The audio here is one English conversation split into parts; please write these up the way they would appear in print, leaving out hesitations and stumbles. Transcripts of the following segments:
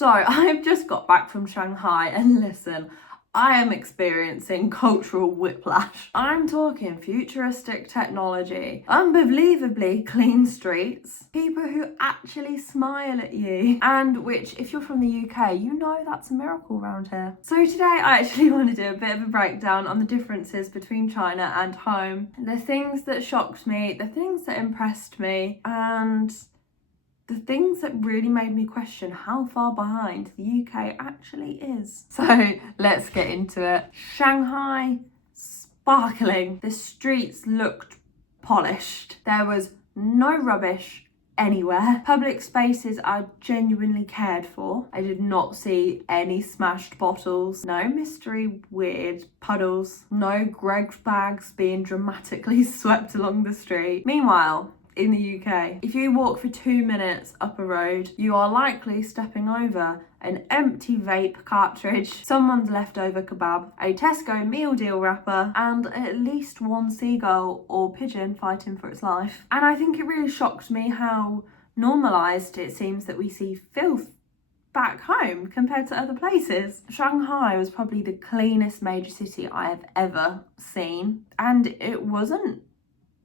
So I've just got back from Shanghai and listen, I am experiencing cultural whiplash. I'm talking futuristic technology, unbelievably clean streets, people who actually smile at you, and which, if you're from the UK, you know that's a miracle around here. So today I actually want to do a bit of a breakdown on the differences between China and home, the things that shocked me, the things that impressed me, and the things that really made me question how far behind the UK actually is. So let's get into it. Shanghai, sparkling. The streets looked polished. There was no rubbish anywhere. Public spaces are genuinely cared for. I did not see any smashed bottles, no mystery weird puddles, no Greggs bags being dramatically swept along the street. Meanwhile, in the UK, if you walk for 2 minutes up a road, you are likely stepping over an empty vape cartridge, someone's leftover kebab, a Tesco meal deal wrapper, and at least one seagull or pigeon fighting for its life. And I think it really shocked me how normalised it seems that we see filth back home compared to other places. Shanghai was probably the cleanest major city I have ever seen, and it wasn't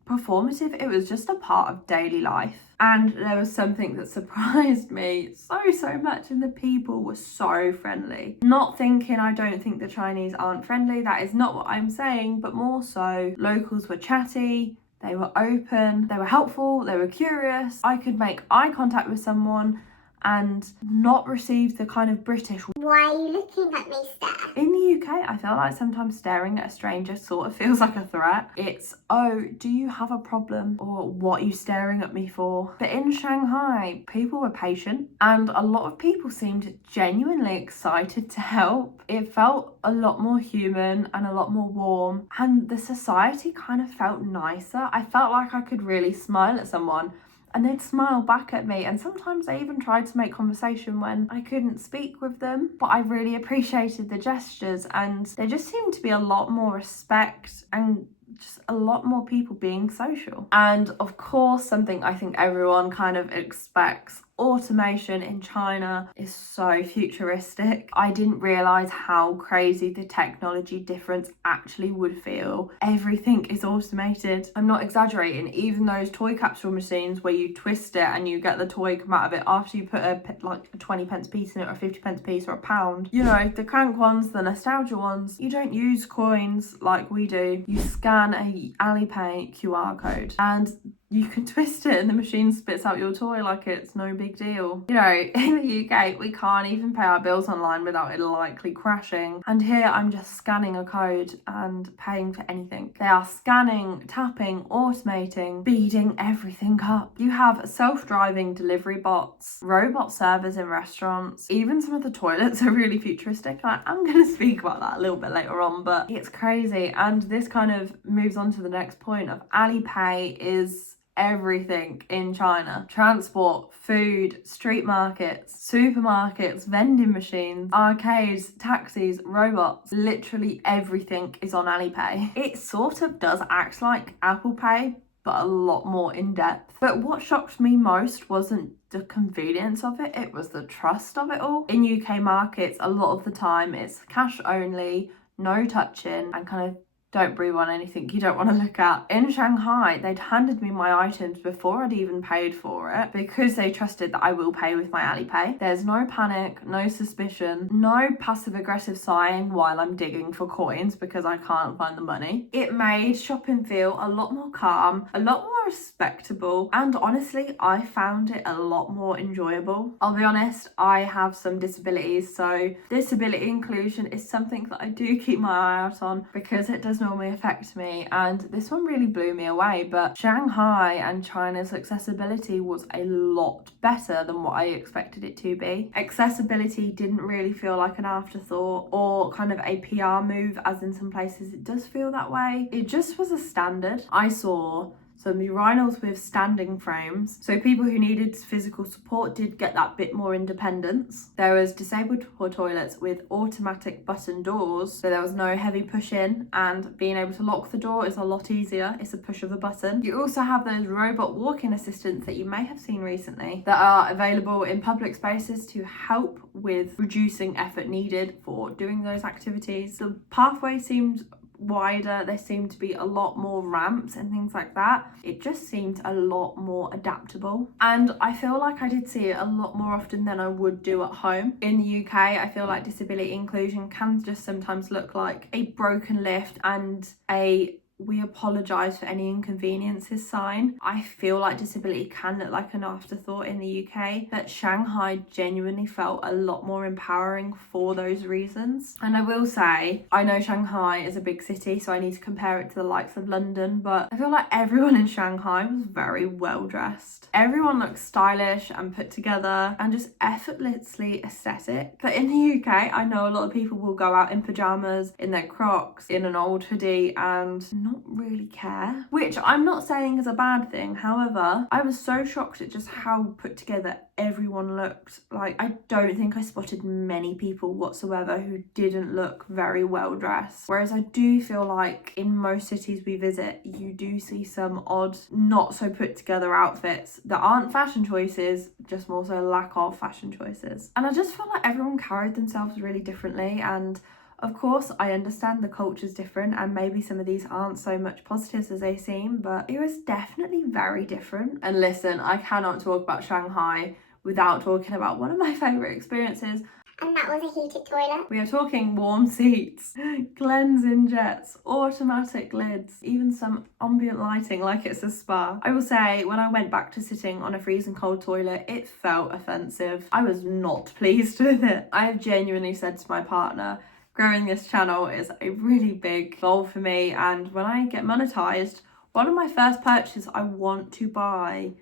performative, it was just a part of daily life. And there was something that surprised me so much, and the people were so friendly. Not thinking I don't think the Chinese aren't friendly, that is not what I'm saying, but more so locals were chatty, they were open, they were helpful, they were curious. I could make eye contact with someone and not receive the kind of British "Why are you looking at me stare?" In the UK, I feel like sometimes staring at a stranger sort of feels like a threat. It's, oh, do you have a problem? Or what are you staring at me for? But in Shanghai, people were patient and a lot of people seemed genuinely excited to help. It felt a lot more human and a lot more warm, and the society kind of felt nicer. I felt like I could really smile at someone and they'd smile back at me, and sometimes I even tried to make conversation when I couldn't speak with them, but I really appreciated the gestures, and there just seemed to be a lot more respect and just a lot more people being social. And of course, something I think everyone kind of expects, automation in China is so futuristic. I didn't realise how crazy the technology difference actually would feel. Everything is automated. I'm not exaggerating. Even those toy capsule machines where you twist it and you get the toy come out of it after you put a 20p piece in it, or a 50p piece, or a pound. You know, the crank ones, the nostalgia ones, you don't use coins like we do. You scan a Alipay QR code and you can twist it and the machine spits out your toy like it's no big deal. You know, in the UK, we can't even pay our bills online without it likely crashing. And here I'm just scanning a code and paying for anything. They are scanning, tapping, automating, speeding everything up. You have self-driving delivery bots, robot servers in restaurants. Even some of the toilets are really futuristic. I'm going to speak about that a little bit later on, but it's crazy. And this kind of moves on to the next point of Alipay is everything in China. Transport, food, street markets, supermarkets, vending machines, arcades, taxis, robots, literally everything is on Alipay. It sort of does act like Apple Pay, but a lot more in depth. But what shocked me most wasn't the convenience of it, it was the trust of it all. In UK markets, a lot of the time it's cash only, no touching, and kind of don't breathe on anything you don't want to look at. In Shanghai, they'd handed me my items before I'd even paid for it because they trusted that I will pay with my Alipay. There's no panic, no suspicion, no passive aggressive sighing while I'm digging for coins because I can't find the money. It made shopping feel a lot more calm, a lot more respectable, and honestly, I found it a lot more enjoyable. I'll be honest, I have some disabilities, so disability inclusion is something that I do keep my eye out on because it does normally affect me, and this one really blew me away. But Shanghai and China's accessibility was a lot better than what I expected it to be. Accessibility didn't really feel like an afterthought or kind of a PR move, as in some places it does feel that way. It just was a standard. I saw some urinals with standing frames. So people who needed physical support did get that bit more independence. There was disabled toilets with automatic button doors, so there was no heavy push in, and being able to lock the door is a lot easier. It's a push of a button. You also have those robot walk-in assistants that you may have seen recently that are available in public spaces to help with reducing effort needed for doing those activities. The pathway seemed wider, there seemed to be a lot more ramps and things like that. It just seemed a lot more adaptable, and I feel like I did see it a lot more often than I would do at home. In the UK, I feel like disability inclusion can just sometimes look like a broken lift and a "we apologise for any inconveniences" sign. I feel like disability can look like an afterthought in the UK, but Shanghai genuinely felt a lot more empowering for those reasons. And I will say, I know Shanghai is a big city, so I need to compare it to the likes of London, but I feel like everyone in Shanghai was very well dressed. Everyone looked stylish and put together and just effortlessly aesthetic. But in the UK, I know a lot of people will go out in pyjamas, in their Crocs, in an old hoodie, and not really care, which I'm not saying is a bad thing. However, I was so shocked at just how put together everyone looked. Like, I don't think I spotted many people whatsoever who didn't look very well dressed, whereas I do feel like in most cities we visit, you do see some odd, not so put together outfits that aren't fashion choices, just more so lack of fashion choices. And I just felt like everyone carried themselves really differently, and of course, I understand the culture's different and maybe some of these aren't so much positives as they seem, but it was definitely very different. And listen, I cannot talk about Shanghai without talking about one of my favourite experiences. And that was a heated toilet. We are talking warm seats, cleansing jets, automatic lids, even some ambient lighting like it's a spa. I will say, when I went back to sitting on a freezing cold toilet, it felt offensive. I was not pleased with it. I have genuinely said to my partner, growing this channel is a really big goal for me, and when I get monetized, one of my first purchases, I want to buy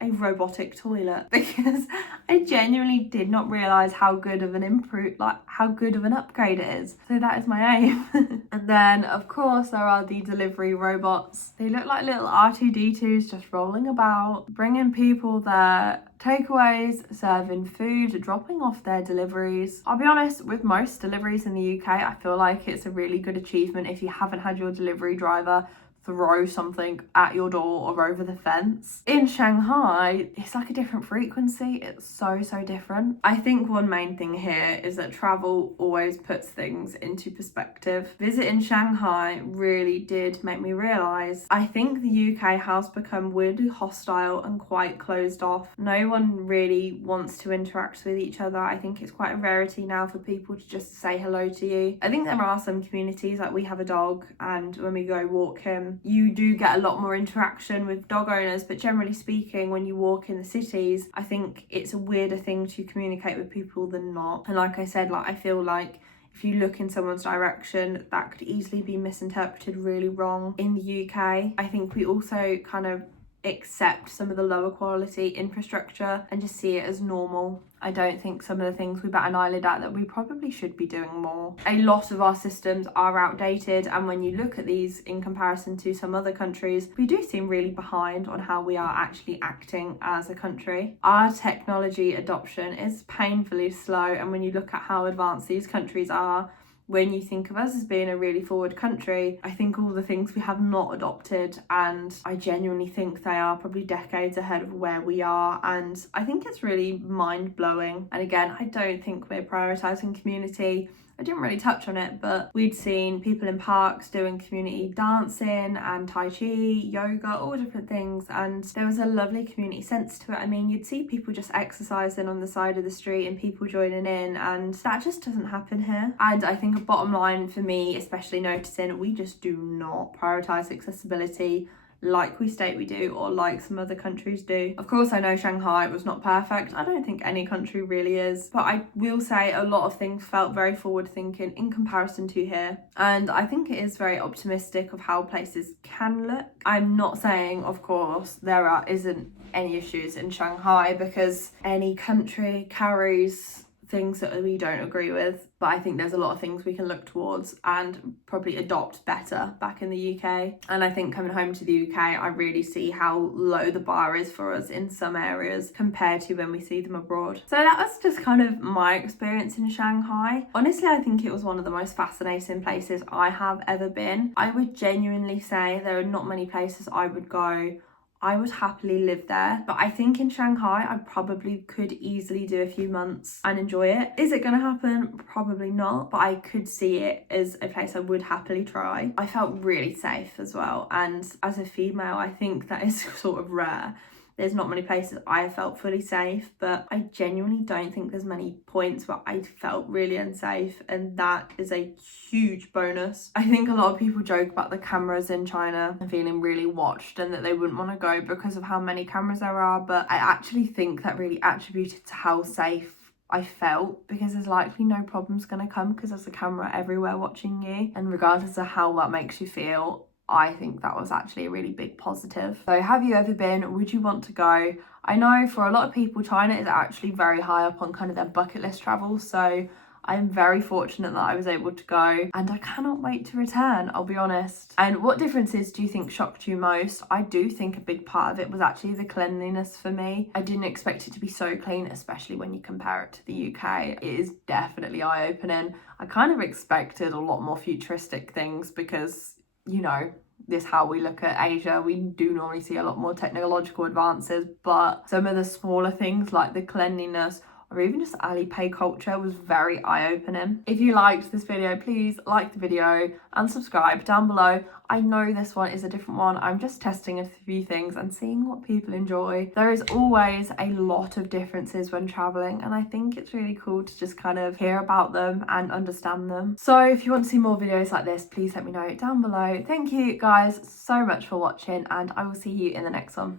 a robotic toilet, because I genuinely did not realize how good of an how good of an upgrade it is. So that is my aim. And then of course there are the delivery robots. They look like little R2-D2s just rolling about, bringing people their takeaways, serving food, dropping off their deliveries. I'll be honest, with most deliveries in the UK, I feel like it's a really good achievement if you haven't had your delivery driver throw something at your door or over the fence. In Shanghai, it's like a different frequency. It's so different. I think one main thing here is that travel always puts things into perspective. Visiting Shanghai really did make me realise I think the UK has become weirdly hostile and quite closed off. No one really wants to interact with each other. I think it's quite a rarity now for people to just say hello to you. I think there are some communities, like we have a dog, and when we go walk him, you do get a lot more interaction with dog owners, but generally speaking, when you walk in the cities, I think it's a weirder thing to communicate with people than not. And like I said, like I feel like if you look in someone's direction, that could easily be misinterpreted really wrong. In the UK, I think we also kind of accept some of the lower quality infrastructure and just see it as normal. I don't think some of the things we bat an eyelid at that we probably should be doing more. A lot of our systems are outdated, and when you look at these in comparison to some other countries, we do seem really behind on how we are actually acting as a country. Our technology adoption is painfully slow, and when you look at how advanced these countries are, when you think of us as being a really forward country, I think all the things we have not adopted, and I genuinely think they are probably decades ahead of where we are, and I think it's really mind-blowing. And again, I don't think we're prioritising community. I didn't really touch on it, but we'd seen people in parks doing community dancing and Tai Chi, yoga, all different things, and there was a lovely community sense to it. I mean, you'd see people just exercising on the side of the street and people joining in, and that just doesn't happen here. And I think a bottom line for me, especially noticing, we just do not prioritise accessibility like we state we do, or like some other countries do. Of course, I know Shanghai was not perfect. I don't think any country really is, but I will say a lot of things felt very forward thinking in comparison to here, and I think it is very optimistic of how places can look. I'm not saying, of course, isn't any issues in Shanghai, because any country carries things that we don't agree with, but I think there's a lot of things we can look towards and probably adopt better back in the UK. And I think coming home to the UK, I really see how low the bar is for us in some areas compared to when we see them abroad. So that was just kind of my experience in Shanghai. Honestly, I think it was one of the most fascinating places I have ever been. I would genuinely say there are not many places I would go. I would happily live there, but I think in Shanghai I probably could easily do a few months and enjoy it. Is it going to happen? Probably not, but I could see it as a place I would happily try. I felt really safe as well, and as a female I think that is sort of rare. There's not many places I felt fully safe, but I genuinely don't think there's many points where I felt really unsafe, and that is a huge bonus. I think a lot of people joke about the cameras in China and feeling really watched and that they wouldn't want to go because of how many cameras there are, but I actually think that really attributed to how safe I felt, because there's likely no problems going to come because there's a camera everywhere watching you, and regardless of how that makes you feel, I think that was actually a really big positive. So have you ever been? Would you want to go? I know for a lot of people China is actually very high up on kind of their bucket list travel, so I'm very fortunate that I was able to go, and I cannot wait to return, I'll be honest. And what differences do you think shocked you most? I do think a big part of it was actually the cleanliness for me. I didn't expect it to be so clean, especially when you compare it to the UK. It is definitely eye-opening. I kind of expected a lot more futuristic things because, you know, this how we look at Asia. We do normally see a lot more technological advances, but some of the smaller things like the cleanliness or even just Alipay culture was very eye-opening. If you liked this video, please like the video and subscribe down below. I know this one is a different one. I'm just testing a few things and seeing what people enjoy. There is always a lot of differences when traveling, and I think it's really cool to just kind of hear about them and understand them. So if you want to see more videos like this, please let me know down below. Thank you guys so much for watching, and I will see you in the next one.